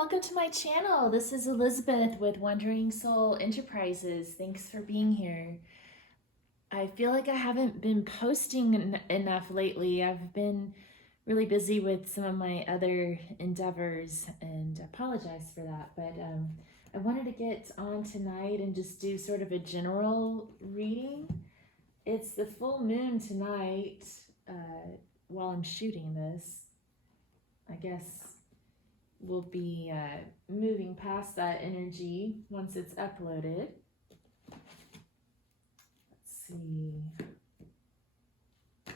welcome to my channel. This is Elizabeth with Wandering Soul Enterprises. Thanks for being here. I feel like I haven't been posting enough lately. I've been really busy with some of my other endeavors and apologize for that. But I wanted to get on tonight and just do sort of a general reading. It's the full moon tonight while I'm shooting this. I guess we'll be moving past that energy once it's uploaded. Let's see. I'm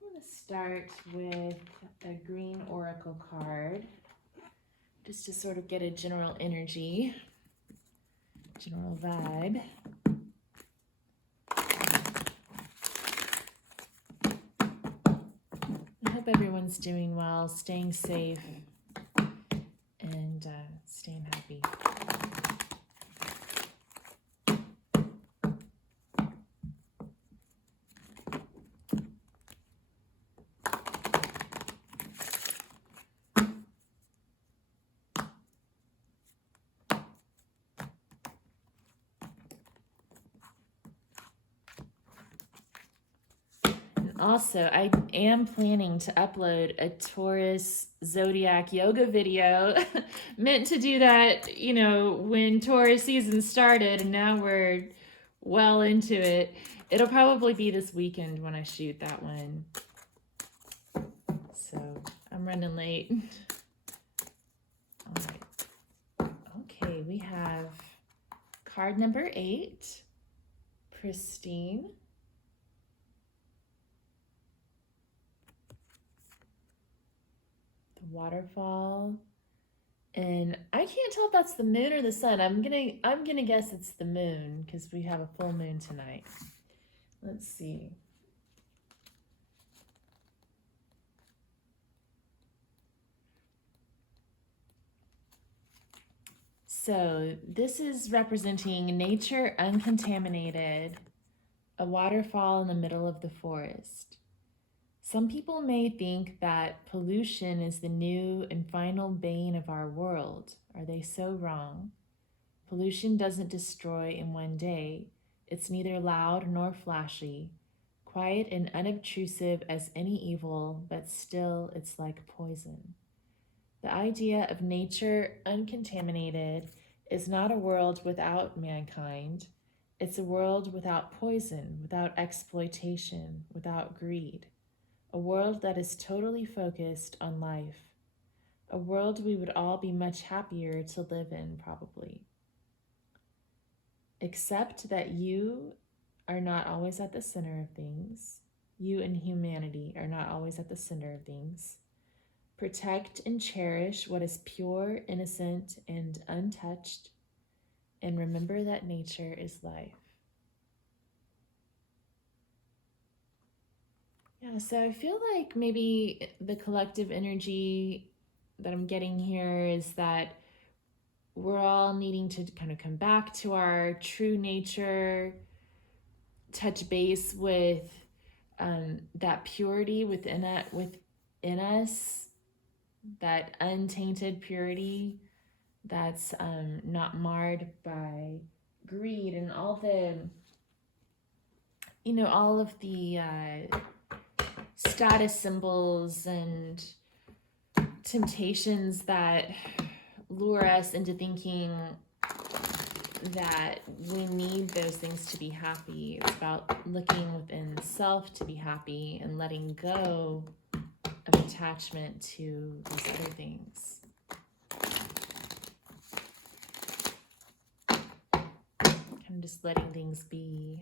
going to start with a green oracle card just to sort of get a general energy, general vibe. I hope everyone's doing well, staying safe, and staying happy. Also, I am planning to upload a Taurus zodiac yoga video. Meant to do that, you know, when Taurus season started, and now we're well into it. It'll probably be this weekend when I shoot that one. So I'm running late. All right. Okay, we have card number 8, Pristine. Waterfall, and I can't tell if that's the moon or the sun. I'm gonna guess it's the moon because we have a full moon tonight. Let's see. So this is representing nature uncontaminated, a waterfall in the middle of the forest. Some people may think that pollution is the new and final bane of our world. Are they so wrong? Pollution doesn't destroy in one day. It's neither loud nor flashy, quiet and unobtrusive as any evil, but still it's like poison. The idea of nature uncontaminated is not a world without mankind. It's a world without poison, without exploitation, without greed. A world that is totally focused on life. A world we would all be much happier to live in, probably. Except that you are not always at the center of things. You and humanity are not always at the center of things. Protect and cherish what is pure, innocent, and untouched. And remember that nature is life. Yeah, so I feel like maybe the collective energy that I'm getting here is that we're all needing to kind of come back to our true nature, touch base with that purity within us, that untainted purity that's not marred by greed and all of the status symbols and temptations that lure us into thinking that we need those things to be happy. It's about looking within self to be happy and letting go of attachment to these other things. Kind of just letting things be.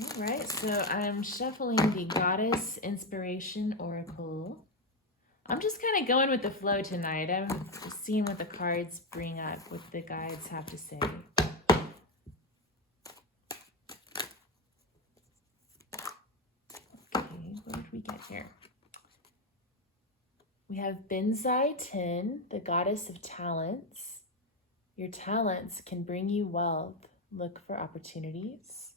All right, so I'm shuffling the Goddess Inspiration Oracle. I'm just kind of going with the flow tonight. I'm just seeing what the cards bring up, what the guides have to say. Okay, what did we get here? We have Benzai 10, the Goddess of Talents. Your talents can bring you wealth. Look for opportunities.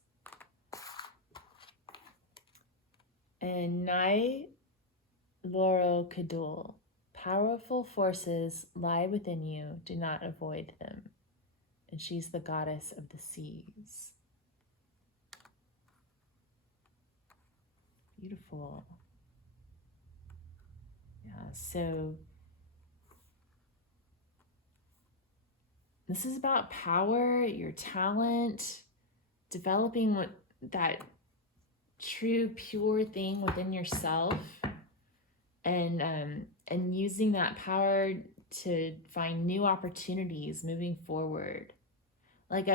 And Nai Loro Kadul. Powerful forces lie within you. Do not avoid them. And she's the goddess of the seas. Beautiful. Yeah, so this is about power, your talent, developing what that true, pure thing within yourself, and using that power to find new opportunities moving forward. Like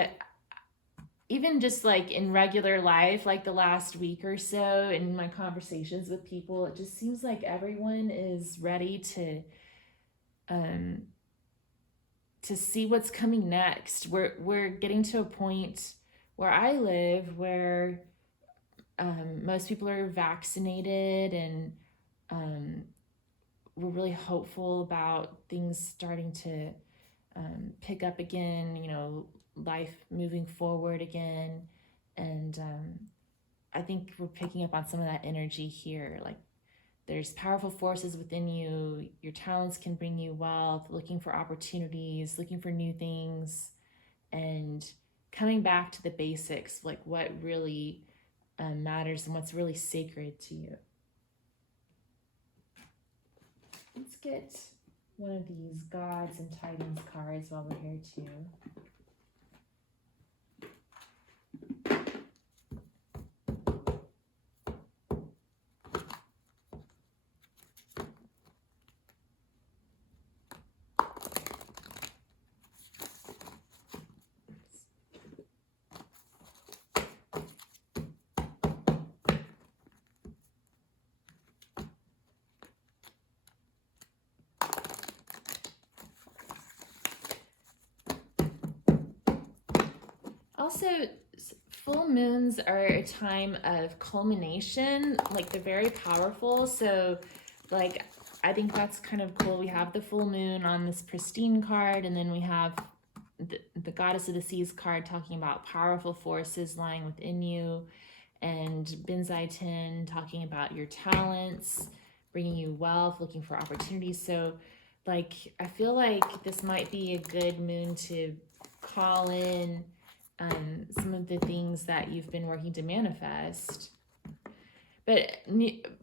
even just like in regular life, like the last week or so in my conversations with people, it just seems like everyone is ready to see what's coming next. We're getting to a point where I live where most people are vaccinated, and we're really hopeful about things starting to pick up again, life moving forward again. And I think we're picking up on some of that energy here. Like there's powerful forces within you. Your talents can bring you wealth, looking for opportunities, looking for new things, and coming back to the basics, like what really matters and what's really sacred to you. Let's get one of these gods and titans cards while we're here too. Also, full moons are a time of culmination, like they're very powerful. So like I think that's kind of cool. We have the full moon on this pristine card, and then we have the goddess of the seas card talking about powerful forces lying within you, and Benzai 10 talking about your talents, bringing you wealth, looking for opportunities. So like I feel like this might be a good moon to call in some of the things that you've been working to manifest. But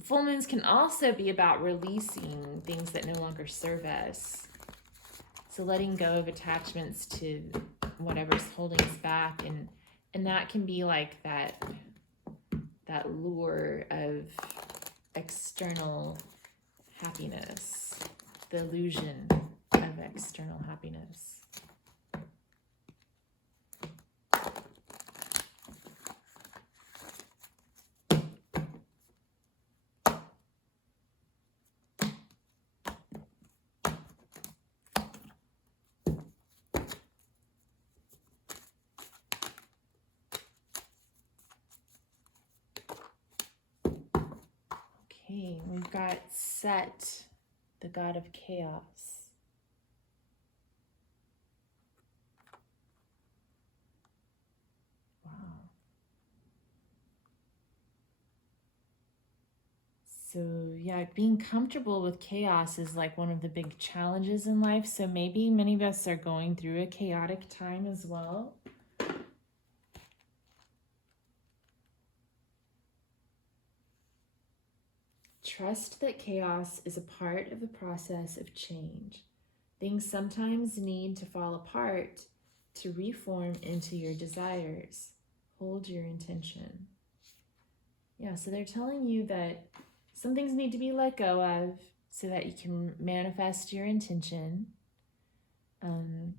full moons can also be about releasing things that no longer serve us. So letting go of attachments to whatever's holding us back, and that can be like that lure of external happiness, the illusion of external happiness. Okay, we've got Set, the god of chaos. Wow. So yeah, being comfortable with chaos is like one of the big challenges in life. So maybe many of us are going through a chaotic time as well. Trust that chaos is a part of the process of change. Things sometimes need to fall apart to reform into your desires. Hold your intention. Yeah, so they're telling you that some things need to be let go of so that you can manifest your intention. And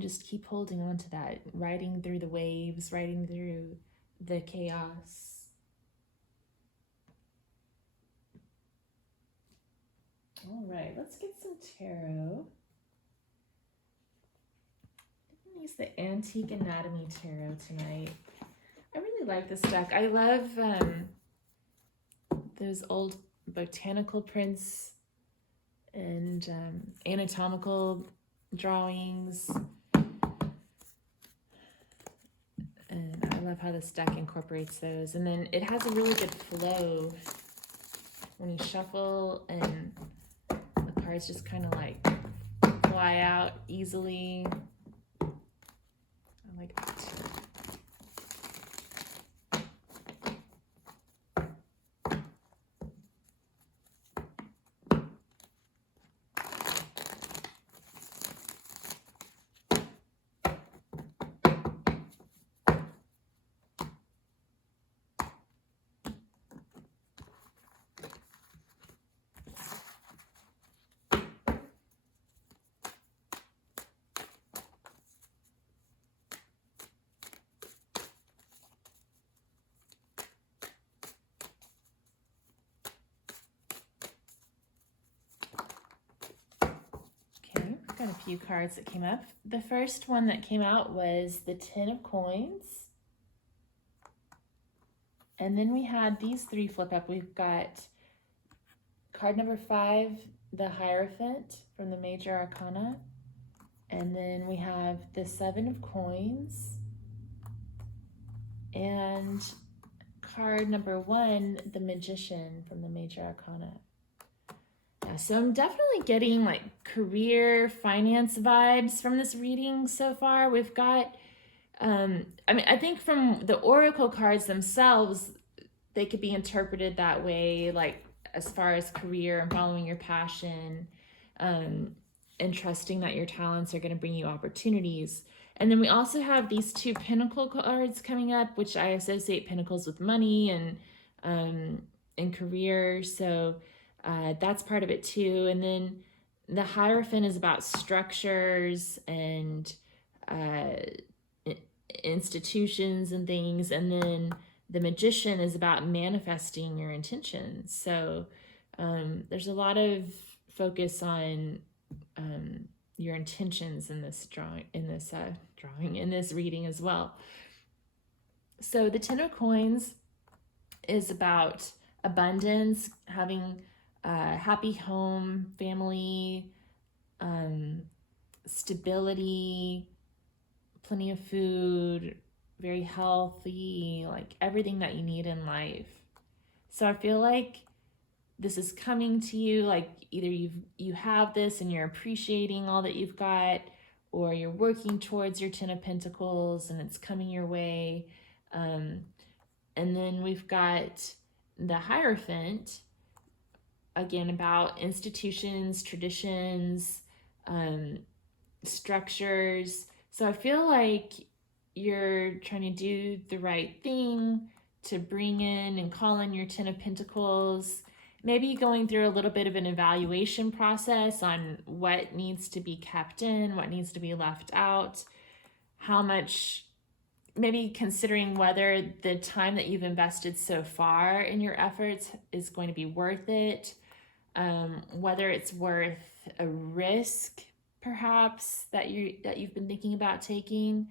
just keep holding on to that, riding through the waves, riding through the chaos. All right, let's get some tarot. I'm gonna use the Antique Anatomy Tarot tonight. I really like this deck. I love those old botanical prints and anatomical drawings. And I love how this deck incorporates those. And then it has a really good flow when you shuffle, and the cards just kind of like fly out easily. I like that too. Got a few cards that came up. The first one that came out was the 10 of coins. And then we had these three flip up. We've got card number 5, the Hierophant from the Major Arcana. And then we have the 7 of coins. And card number 1, the Magician from the Major Arcana. Yeah, so I'm definitely getting like career finance vibes from this reading so far. We've got, I think from the Oracle cards themselves, they could be interpreted that way, like as far as career and following your passion, and trusting that your talents are going to bring you opportunities. And then we also have these 2 Pentacle cards coming up, which I associate Pentacles with money and career. So that's part of it too. And then the Hierophant is about structures and institutions and things. And then the Magician is about manifesting your intentions. So there's a lot of focus on your intentions in this in this reading as well. So the 10 of coins is about abundance, having a happy home, family, stability, plenty of food, very healthy, like everything that you need in life. So I feel like this is coming to you, like either you have this and you're appreciating all that you've got, or you're working towards your 10 of Pentacles and it's coming your way. And then we've got the Hierophant, again, about institutions, traditions, structures. So I feel like you're trying to do the right thing to bring in and call in your 10 of Pentacles, maybe going through a little bit of an evaluation process on what needs to be kept in, what needs to be left out, how much, maybe considering whether the time that you've invested so far in your efforts is going to be worth it, whether it's worth a risk perhaps that you've been thinking about taking.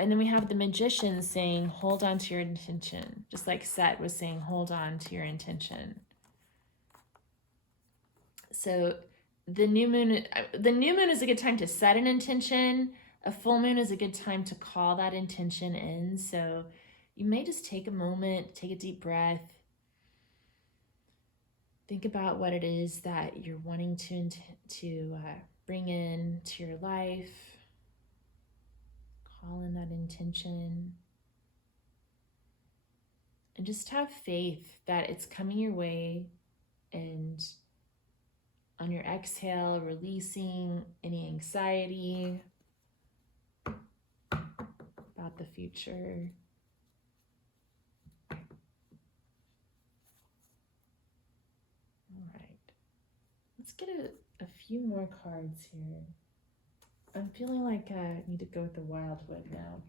And then we have the Magician saying, hold on to your intention, just like Set was saying, hold on to your intention. So the new moon is a good time to set an intention. A full moon is a good time to call that intention in. So you may just take a moment, take a deep breath, think about what it is that you're wanting to bring in to your life. Call in that intention. And just have faith that it's coming your way, and on your exhale, releasing any anxiety about the future. All right, let's get a few more cards here. I'm feeling like I need to go with the Wildwood now.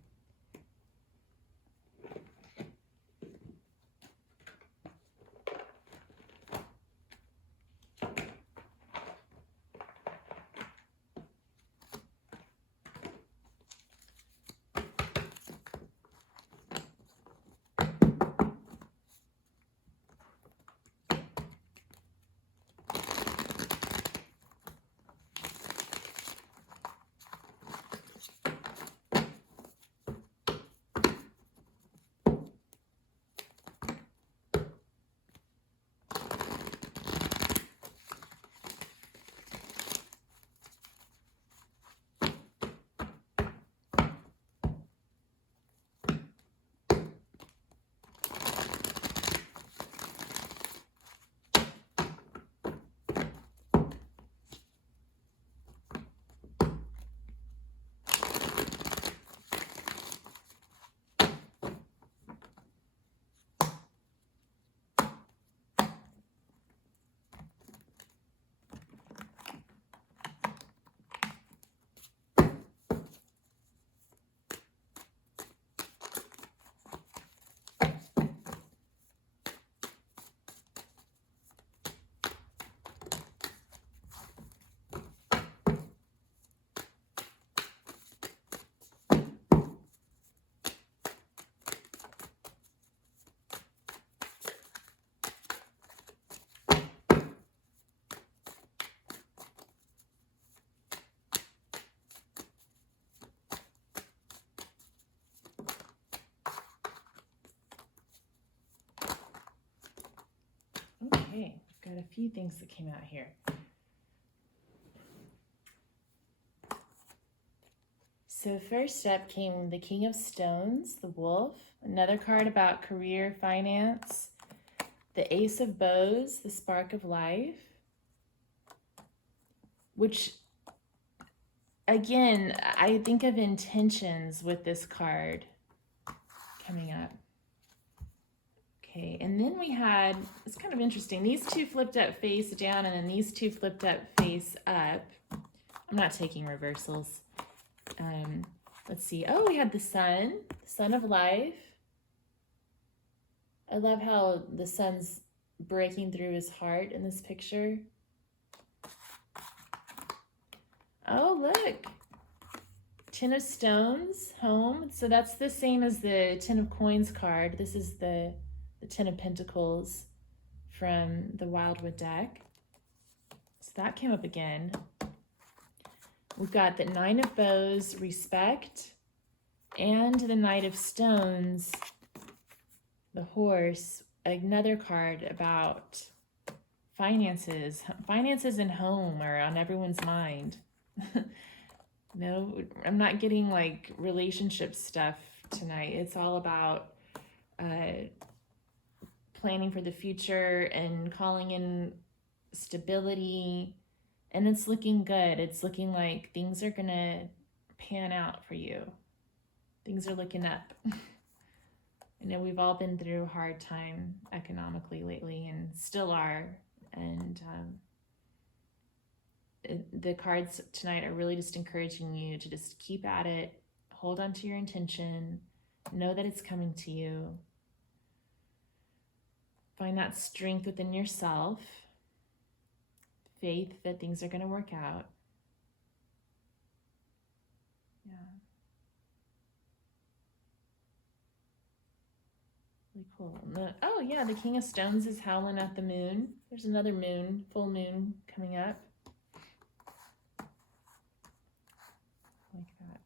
Okay, got a few things that came out here. So first up came the King of Stones, the Wolf, another card about career, finance, the Ace of Bows, the Spark of Life, which, again, I think of intentions with this card coming up. Okay, and then we had, it's kind of interesting, these two flipped up face down and then these two flipped up face up. I'm not taking reversals. Let's see. Oh, we had the Sun of Life. I love how the sun's breaking through his heart in this picture. Oh, look. Ten of Stones, home. So that's the same as the Ten of Coins card. This is the Ten of Pentacles from the Wildwood deck. So that came up again. We've got the Nine of Bows, respect, and the Knight of Stones, the horse, another card about finances. Finances and home are on everyone's mind. No, I'm not getting like relationship stuff tonight. It's all about planning for the future and calling in stability. And it's looking good. It's looking like things are gonna pan out for you. Things are looking up. I know we've all been through a hard time economically lately and still are. And the cards tonight are really just encouraging you to just keep at it, hold on to your intention, know that it's coming to you. Find that strength within yourself. Faith that things are going to work out. Yeah. Really cool. Oh yeah, the King of Stones is howling at the moon. There's another moon, full moon coming up. Like that.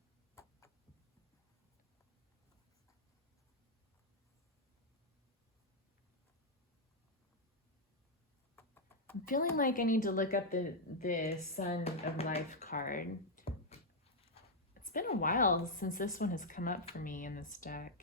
I'm feeling like I need to look up the Sun of Life card. It's been a while since this one has come up for me in this deck.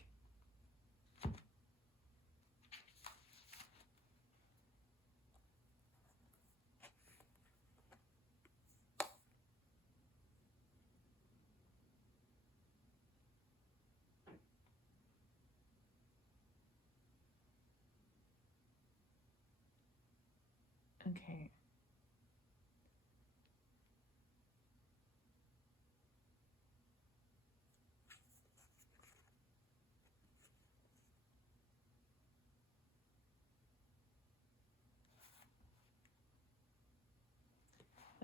Okay.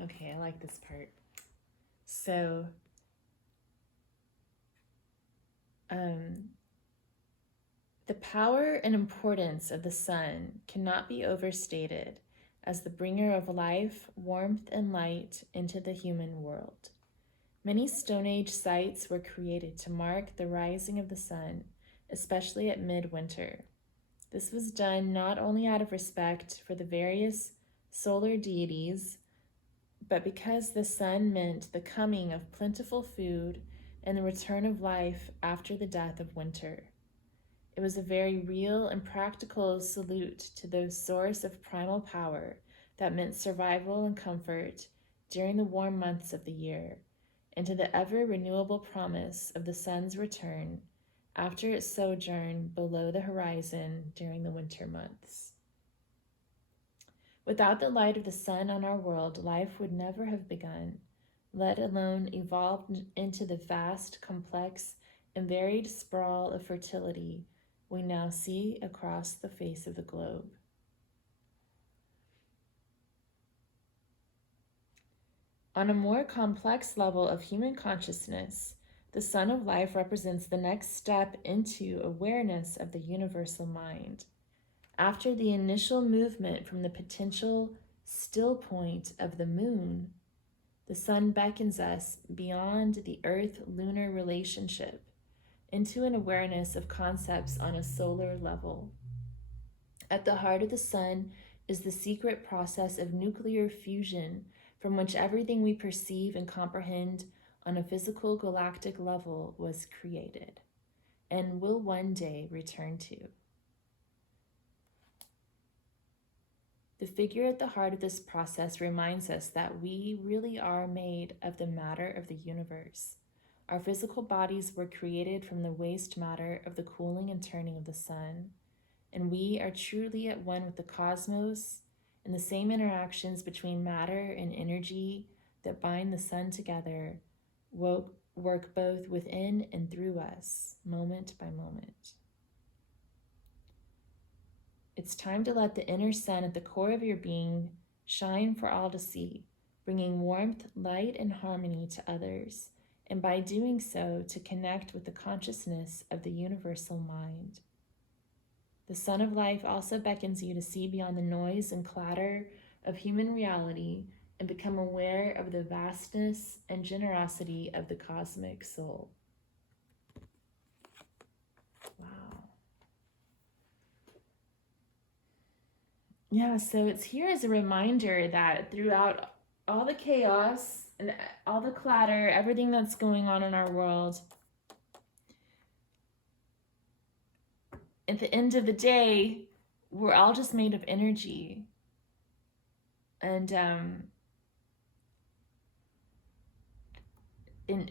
Okay, I like this part. So, the power and importance of the sun cannot be overstated as the bringer of life, warmth, and light into the human world. Many Stone Age sites were created to mark the rising of the sun, especially at midwinter. This was done not only out of respect for the various solar deities, but because the sun meant the coming of plentiful food and the return of life after the death of winter. It was a very real and practical salute to the source of primal power that meant survival and comfort during the warm months of the year, and to the ever-renewable promise of the sun's return after its sojourn below the horizon during the winter months. Without the light of the sun on our world, life would never have begun, let alone evolved into the vast, complex, and varied sprawl of fertility we now see across the face of the globe. On a more complex level of human consciousness, the Sun of Life represents the next step into awareness of the universal mind. After the initial movement from the potential still point of the moon, the sun beckons us beyond the Earth-lunar relationship into an awareness of concepts on a solar level. At the heart of the sun is the secret process of nuclear fusion from which everything we perceive and comprehend on a physical galactic level was created and will one day return to. The figure at the heart of this process reminds us that we really are made of the matter of the universe. Our physical bodies were created from the waste matter of the cooling and turning of the sun, and we are truly at one with the cosmos, and the same interactions between matter and energy that bind the sun together work both within and through us, moment by moment. It's time to let the inner sun at the core of your being shine for all to see, bringing warmth, light, and harmony to others, and by doing so, to connect with the consciousness of the universal mind. The Sun of Life also beckons you to see beyond the noise and clatter of human reality and become aware of the vastness and generosity of the cosmic soul. Wow. Yeah, so it's here as a reminder that throughout all the chaos and all the clatter, everything that's going on in our world, at the end of the day, we're all just made of energy. And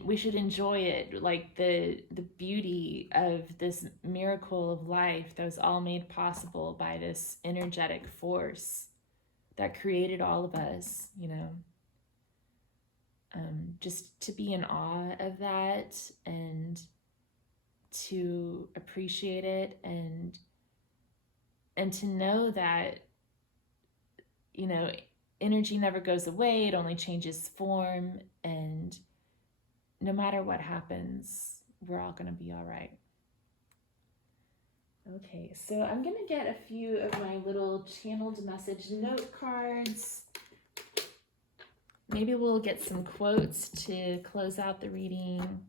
we should enjoy it, like the beauty of this miracle of life that was all made possible by this energetic force that created all of us, you know. Just to be in awe of that and to appreciate it and to know that, you know, energy never goes away, it only changes form, and no matter what happens, we're all going to be all right. Okay, so I'm going to get a few of my little channeled message note cards. Maybe we'll get some quotes to close out the reading.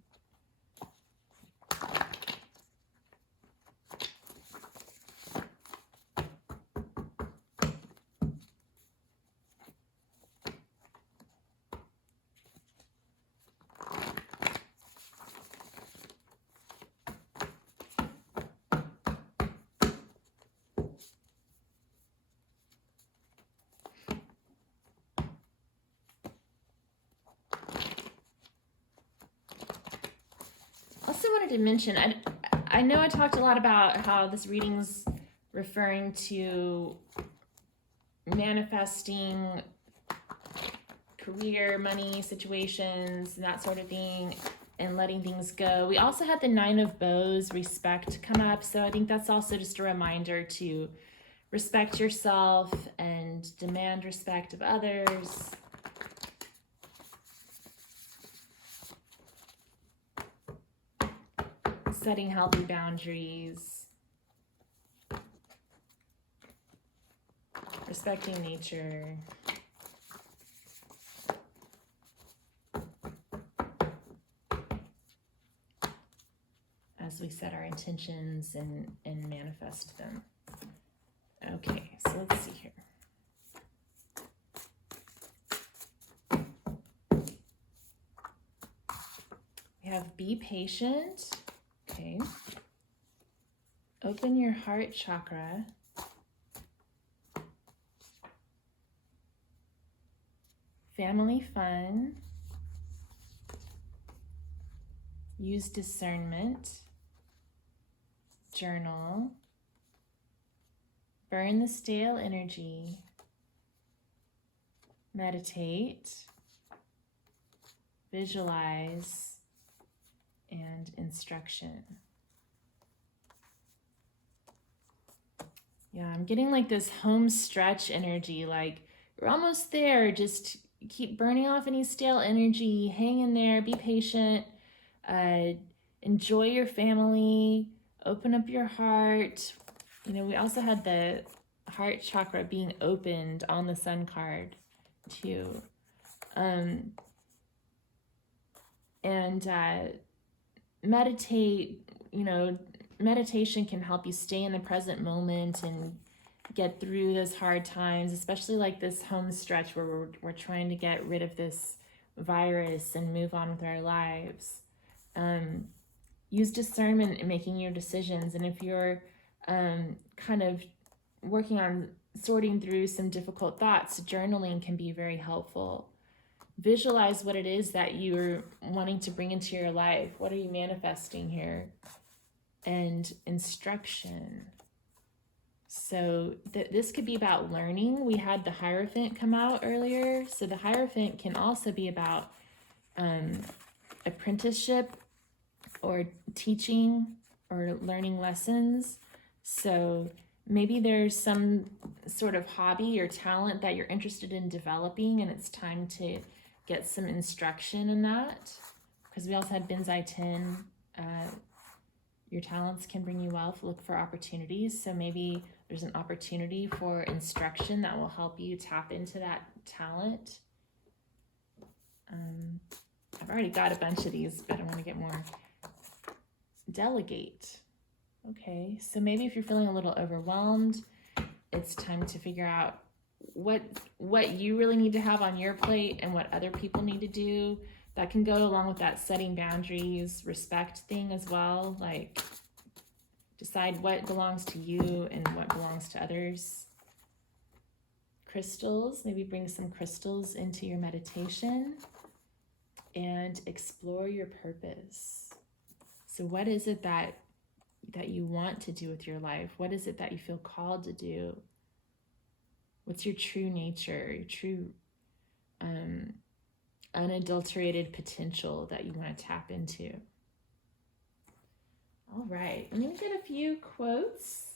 Also wanted to mention, I know I talked a lot about how this reading's referring to manifesting career, money, situations, and that sort of thing, and letting things go. We also had the 9 of Bows, respect, come up, so I think that's also just a reminder to respect yourself and demand respect of others. Setting healthy boundaries, respecting nature, as we set our intentions and manifest them. Okay, so let's see here. We have be patient. Okay. Open your heart chakra. Family fun. Use discernment. Journal. Burn the stale energy. Meditate. Visualize. And instruction. Yeah, I'm getting like this home stretch energy, like we're almost there. Just keep burning off any stale energy, hang in there, be patient, enjoy your family, open up your heart. You know, we also had the heart chakra being opened on the sun card too. Meditate, you know, meditation can help you stay in the present moment and get through those hard times, especially like this home stretch where we're trying to get rid of this virus and move on with our lives. Use discernment in making your decisions. And if you're kind of working on sorting through some difficult thoughts, journaling can be very helpful. Visualize what it is that you're wanting to bring into your life. What are you manifesting here? And instruction. So this could be about learning. We had the Hierophant come out earlier. So the Hierophant can also be about apprenticeship or teaching or learning lessons. So maybe there's some sort of hobby or talent that you're interested in developing, and it's time to get some instruction in that. Because we also had Benzai 10. Your talents can bring you wealth. Look for opportunities. So maybe there's an opportunity for instruction that will help you tap into that talent. I've already got a bunch of these, but I want to get more. Delegate. Okay, so maybe if you're feeling a little overwhelmed, it's time to figure out what you really need to have on your plate and what other people need to do. That can go along with that setting boundaries, respect thing as well. Like, decide what belongs to you and what belongs to others. Crystals, maybe bring some crystals into your meditation and explore your purpose. So what is it that you want to do with your life? What is it that you feel called to do? What's your true nature, your true unadulterated potential that you want to tap into? All right, I'm going to get a few quotes.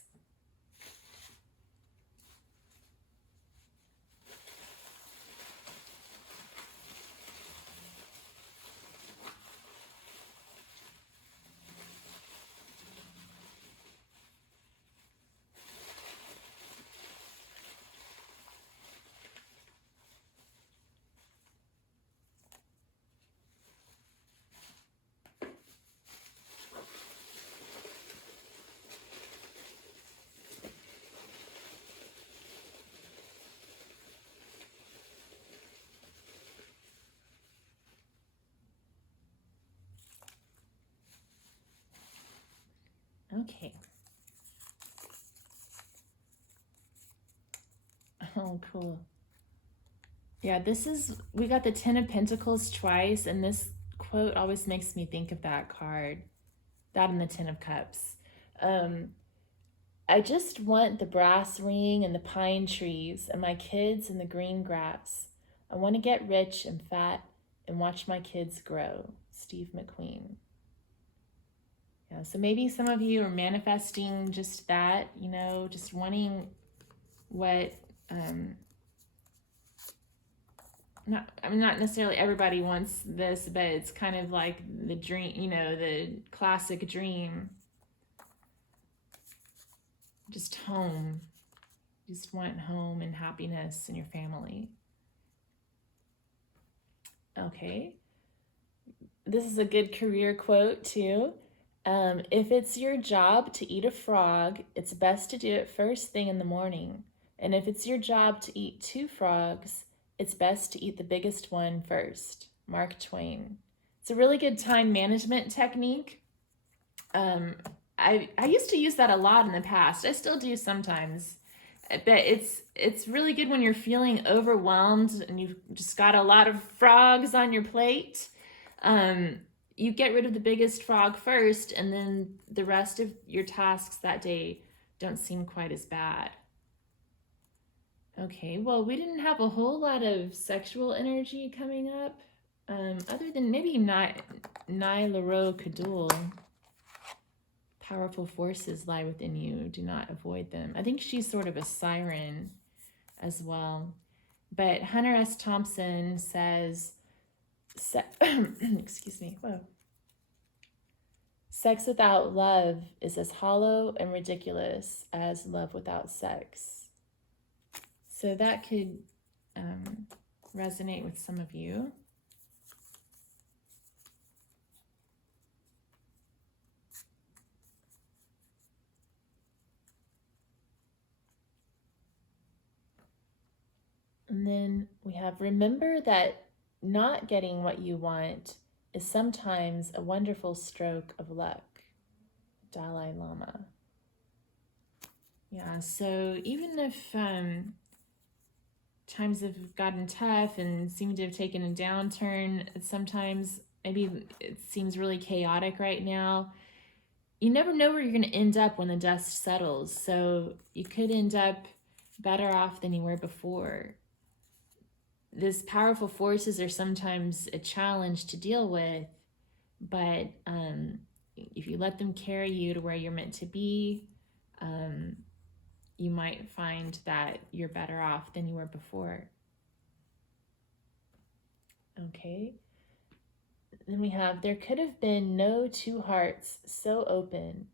Okay. Oh, cool. Yeah, we got the 10 of Pentacles twice, and this quote always makes me think of that card. That and the 10 of Cups. I just want the brass ring and the pine trees and my kids and the green grass. I want to get rich and fat and watch my kids grow. Steve McQueen. Yeah, so maybe some of you are manifesting just that, just wanting what, not necessarily everybody wants this, but it's kind of like the dream, the classic dream. Just home. Just want home and happiness in your family. Okay. This is a good career quote too. If it's your job to eat a frog, it's best to do it first thing in the morning. And if it's your job to eat 2 frogs, it's best to eat the biggest one first. Mark Twain. It's a really good time management technique. I used to use that a lot in the past. I still do sometimes. But it's really good when you're feeling overwhelmed and you've just got a lot of frogs on your plate. You get rid of the biggest frog first, and then the rest of your tasks that day don't seem quite as bad. Okay, well, we didn't have a whole lot of sexual energy coming up, other than maybe Nai Leroux Kadul. Powerful forces lie within you. Do not avoid them. I think she's sort of a siren as well. But Hunter S. Thompson says, excuse me, whoa. Sex without love is as hollow and ridiculous as love without sex. So that could resonate with some of you. And then we have, remember that not getting what you want is sometimes a wonderful stroke of luck. Dalai Lama. Yeah, so even if times have gotten tough and seem to have taken a downturn, sometimes maybe it seems really chaotic right now, you never know where you're going to end up when the dust settles. So you could end up better off than you were before. These powerful forces are sometimes a challenge to deal with, but if you let them carry you to where you're meant to be, you might find that you're better off than you were before. Okay. Then we have, there could have been no two hearts so open,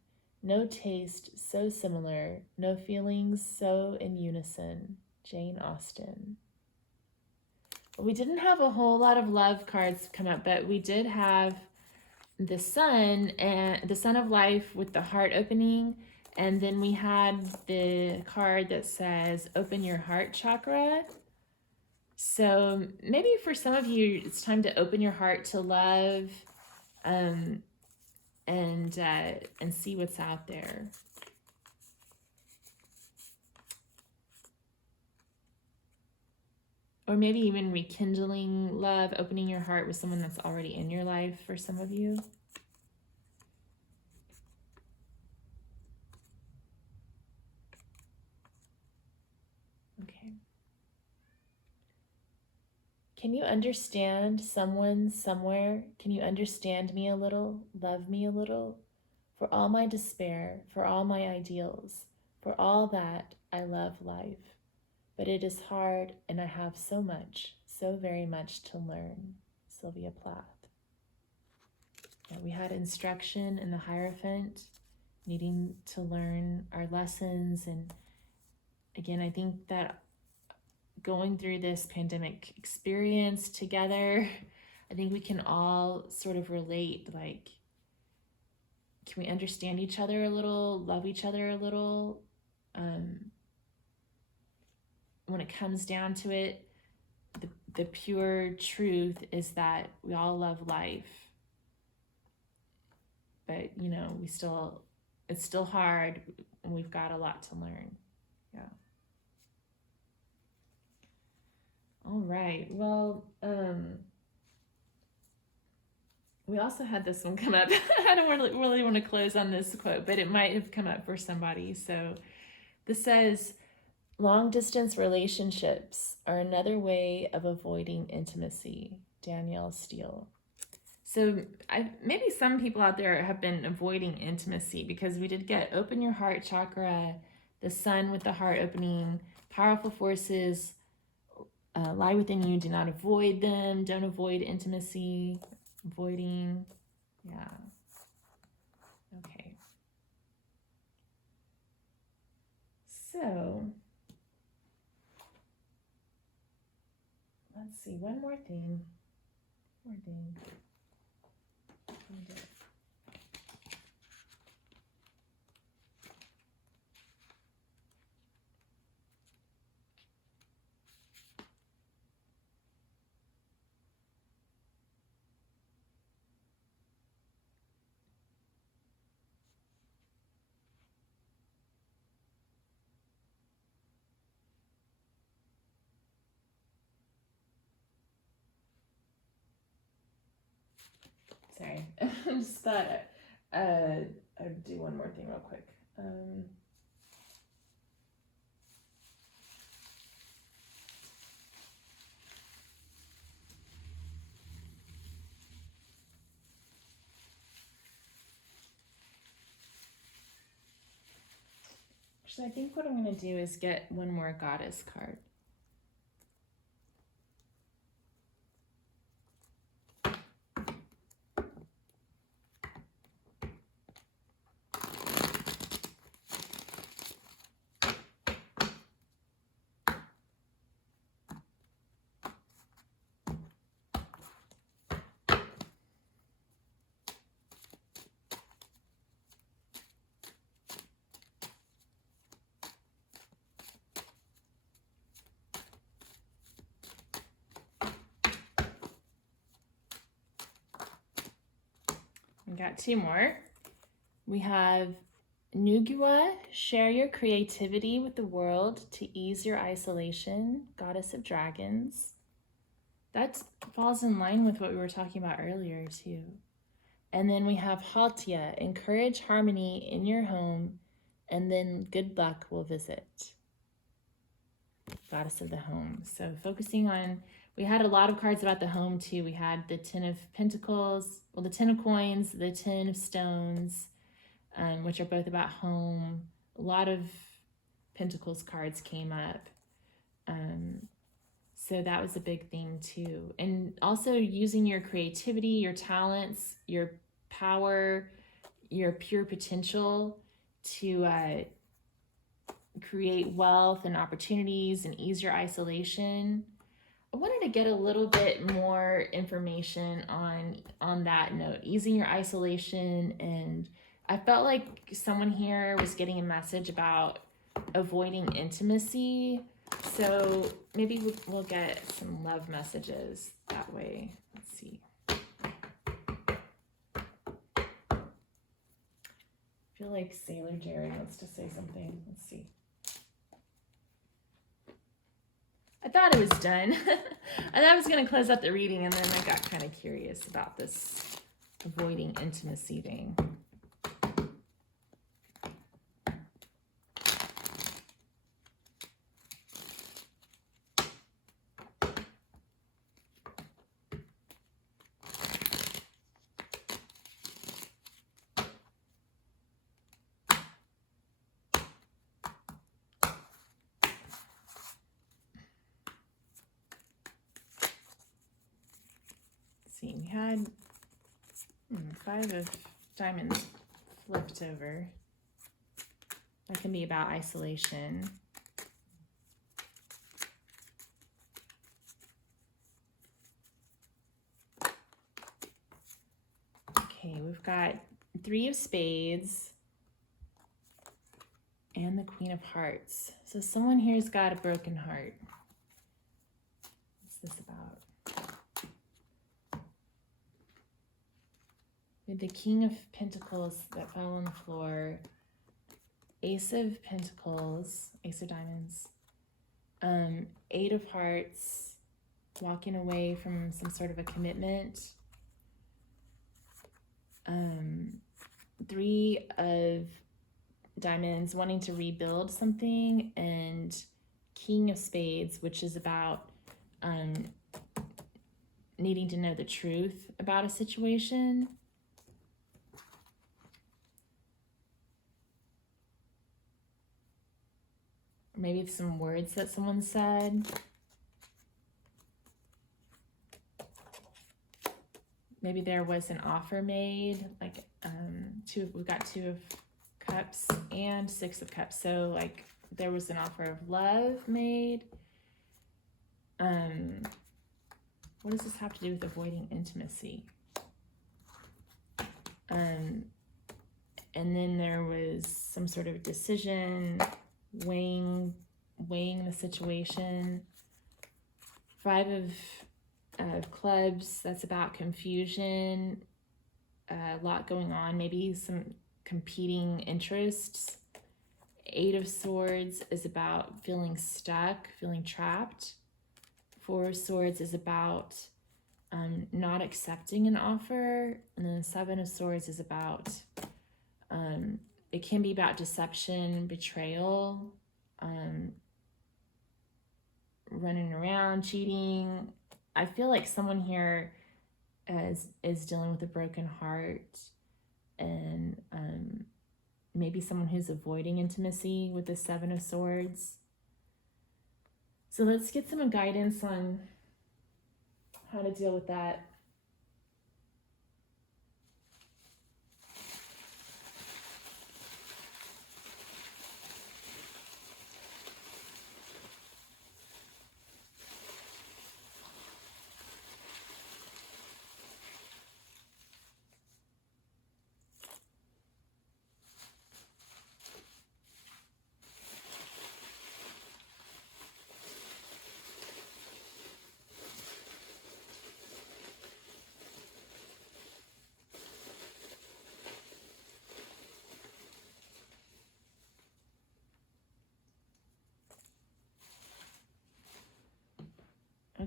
no taste so similar, no feelings so in unison. Jane Austen. We didn't have a whole lot of love cards come up, but we did have the sun and the sun of life with the heart opening. And then we had the card that says, open your heart chakra. So maybe for some of you, it's time to open your heart to love, and see what's out there. Or maybe even rekindling love, opening your heart with someone that's already in your life for some of you. Okay. Can you understand someone somewhere? Can you understand me a little? Love me a little? For all my despair, for all my ideals, for all that, I love life. But it is hard, and I have so much, so very much to learn. Sylvia Plath. Yeah, we had instruction in the Hierophant, needing to learn our lessons. And again, I think that going through this pandemic experience together, I think we can all sort of relate, like, can we understand each other a little, love each other a little? When it comes down to it, the pure truth is that we all love life, but it's still hard, and we've got a lot to learn. Yeah. All right. Well, we also had this one come up. I don't really want to close on this quote, but it might have come up for somebody. So this says, long distance relationships are another way of avoiding intimacy. Danielle Steele. So maybe some people out there have been avoiding intimacy because we did get open your heart chakra, the sun with the heart opening, powerful forces lie within you. Do not avoid them. Don't avoid intimacy. Avoiding. Yeah. Okay. So let's see, one more thing. Sorry, I just thought I'd do one more thing real quick. So I think what I'm going to do is get one more goddess card. got two more. We have Nugua, share your creativity with the world to ease your isolation, goddess of dragons. That falls in line with what we were talking about earlier too. And then we have Haltia, encourage harmony in your home, and then good luck will visit. Goddess of the home. So focusing on, we had a lot of cards about the home too. We had the 10 of Pentacles, well, the 10 of Coins, the 10 of Stones, which are both about home. A lot of Pentacles cards came up. So that was a big thing too. And also using your creativity, your talents, your power, your pure potential to create wealth and opportunities and ease your isolation. I wanted to get a little bit more information on that note, easing your isolation. And I felt like someone here was getting a message about avoiding intimacy. So maybe we'll get some love messages that way. Let's see. I feel like Sailor Jerry wants to say something. Let's see. I thought it was done. I thought I was going to close out the reading, and then I got kind of curious about this avoiding intimacy thing. See, we had 5 of diamonds flipped over. That can be about isolation. Okay, we've got 3 of Spades and the Queen of Hearts. So someone here's got a broken heart. What's this about? With the King of Pentacles that fell on the floor, Ace of Pentacles, Ace of Diamonds, 8 of Hearts, walking away from some sort of a commitment, 3 of Diamonds, wanting to rebuild something, and King of Spades, which is about needing to know the truth about a situation. Maybe some words that someone said. Maybe there was an offer made, like we've got 2 of Cups and 6 of Cups. So like there was an offer of love made. What does this have to do with avoiding intimacy? And then there was some sort of decision, weighing the situation. 5 of Clubs, that's about confusion, a lot going on, maybe some competing interests. 8 of Swords is about feeling stuck, feeling trapped. 4 of Swords is about not accepting an offer. And then 7 of Swords is about it can be about deception, betrayal, running around, cheating. I feel like someone here is dealing with a broken heart, and maybe someone who's avoiding intimacy with the 7 of Swords. So let's get some guidance on how to deal with that.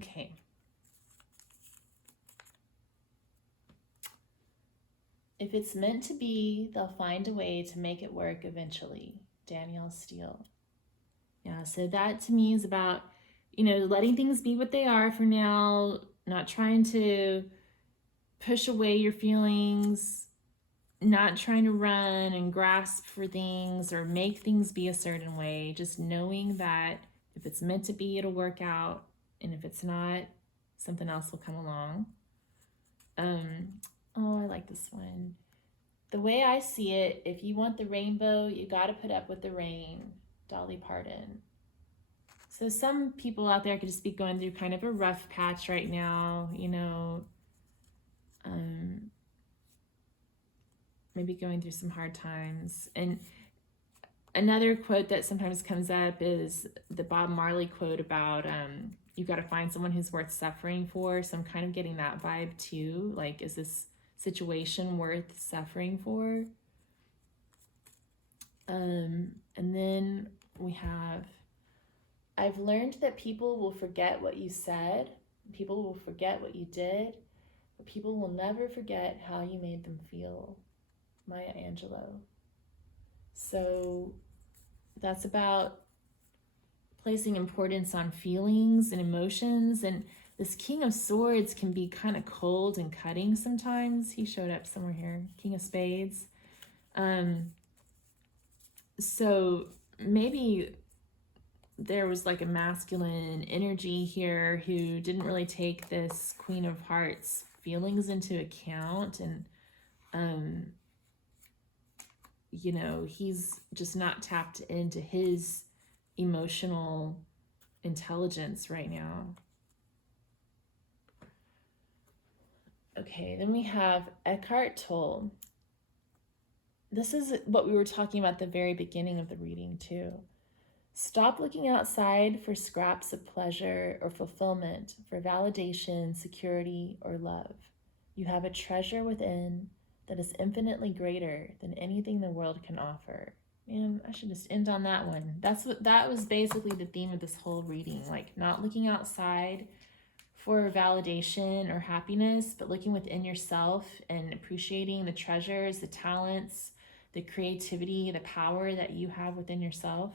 Okay. If it's meant to be, they'll find a way to make it work eventually. Danielle Steele. Yeah, so that to me is about, letting things be what they are for now, not trying to push away your feelings, not trying to run and grasp for things or make things be a certain way, just knowing that if it's meant to be, it'll work out. And if it's not, something else will come along. I like this one. The way I see it, if you want the rainbow, you got to put up with the rain. Dolly Parton. So some people out there could just be going through kind of a rough patch right now, maybe going through some hard times. And another quote that sometimes comes up is the Bob Marley quote about you got to find someone who's worth suffering for. So I'm kind of getting that vibe too. Like, is this situation worth suffering for? And then we have, I've learned that people will forget what you said, people will forget what you did, but people will never forget how you made them feel. Maya Angelou. So that's about placing importance on feelings and emotions. And this King of Swords can be kind of cold and cutting sometimes. He showed up somewhere here. King of Spades. So maybe there was like a masculine energy here who didn't really take this Queen of Hearts feelings into account. And he's just not tapped into his emotional intelligence right now. Okay, then we have Eckhart Tolle. This is what we were talking about at the very beginning of the reading too. Stop looking outside for scraps of pleasure or fulfillment, for validation, security, or love. You have a treasure within that is infinitely greater than anything the world can offer. Man, I should just end on that one. That was basically the theme of this whole reading, like not looking outside for validation or happiness, but looking within yourself and appreciating the treasures, the talents, the creativity, the power that you have within yourself.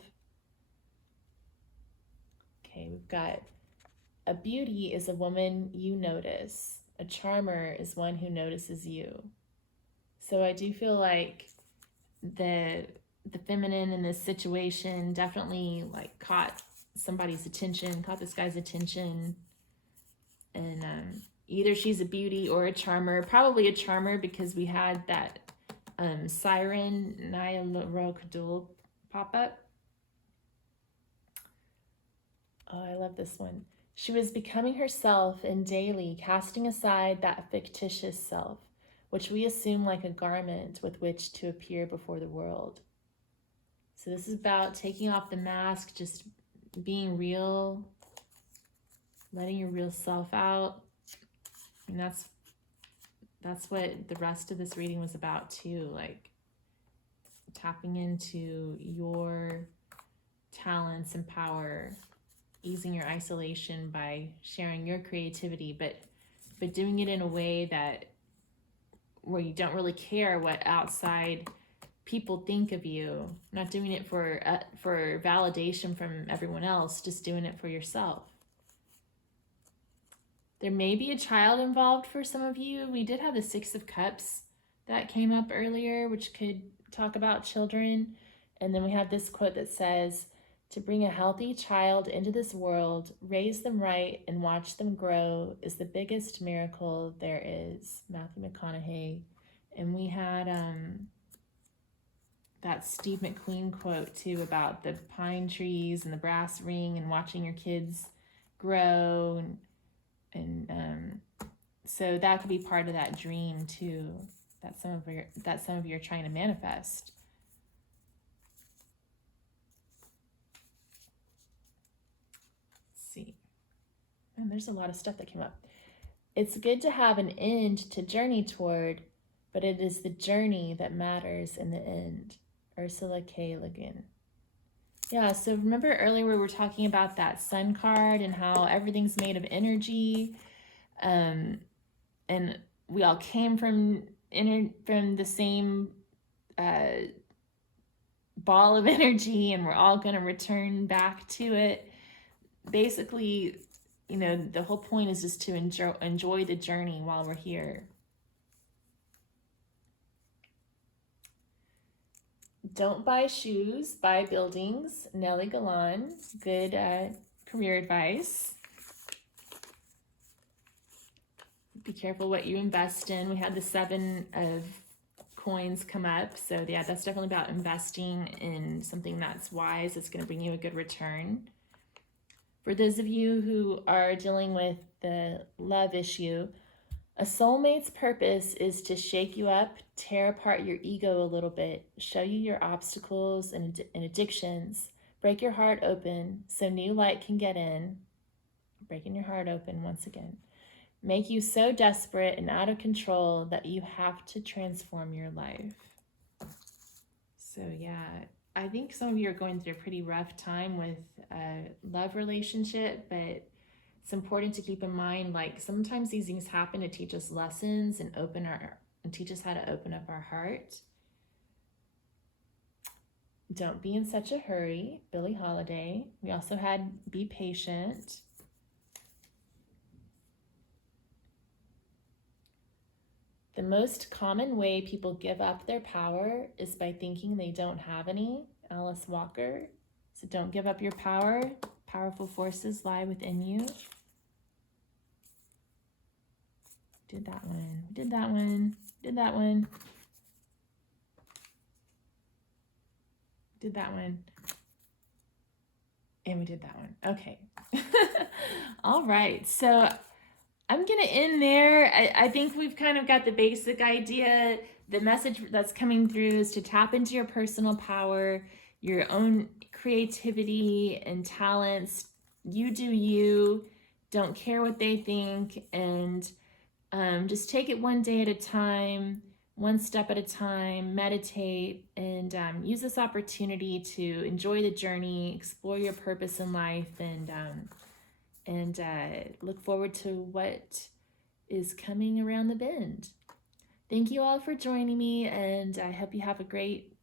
Okay, we've got a beauty is a woman you notice. A charmer is one who notices you. So I do feel like the feminine in this situation definitely like caught somebody's attention, caught this guy's attention. And either she's a beauty or a charmer, probably a charmer because we had that siren Naya Kadul pop up. Oh, I love this one. She was becoming herself and daily casting aside that fictitious self, which we assume like a garment with which to appear before the world. So this is about taking off the mask, just being real, letting your real self out. And that's what the rest of this reading was about too, like tapping into your talents and power, easing your isolation by sharing your creativity, but doing it in a way that where you don't really care what outside people think of you, not doing it for validation from everyone else, just doing it for yourself. There may be a child involved for some of you. We did have the Six of Cups that came up earlier, which could talk about children. And then we have this quote that says, to bring a healthy child into this world, raise them right, and watch them grow is the biggest miracle there is. Matthew McConaughey. And we had that Steve McQueen quote too about the pine trees and the brass ring and watching your kids grow. And so that could be part of that dream too, that some of you are trying to manifest. See, and there's a lot of stuff that came up. It's good to have an end to journey toward, but it is the journey that matters in the end. Ursula K. Le Guin. Yeah, so remember earlier we were talking about that sun card and how everything's made of energy, and we all came from the same uh, ball of energy, and we're all going to return back to it. Basically, the whole point is just to enjoy the journey while we're here. Don't buy shoes, buy buildings. Nellie Galan, good career advice. Be careful what you invest in. We had the 7 of coins come up. So yeah, that's definitely about investing in something that's wise. It's going to bring you a good return. For those of you who are dealing with the love issue, a soulmate's purpose is to shake you up, tear apart your ego a little bit, show you your obstacles and addictions, break your heart open so new light can get in. Breaking your heart open once again. Make you so desperate and out of control that you have to transform your life. So yeah, I think some of you are going through a pretty rough time with a love relationship, but it's important to keep in mind, like, sometimes these things happen to teach us lessons and teach us how to open up our heart. Don't be in such a hurry, Billie Holiday. We also had be patient. The most common way people give up their power is by thinking they don't have any, Alice Walker. So don't give up your power. Powerful forces lie within you. Did that one, did that one, did that one. Did that one. And we did that one. Okay. All right. So I'm going to end there. I think we've kind of got the basic idea. The message that's coming through is to tap into your personal power, your own creativity and talents. You do you. Don't care what they think. And just take it one day at a time, one step at a time, meditate, and use this opportunity to enjoy the journey, explore your purpose in life, and look forward to what is coming around the bend. Thank you all for joining me, and I hope you have a great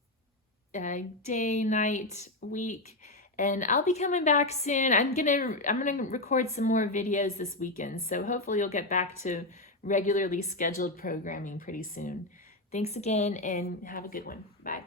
day, night, week. And I'll be coming back soon. I'm gonna record some more videos this weekend, so hopefully you'll get back to regularly scheduled programming pretty soon. Thanks again, and have a good one. Bye.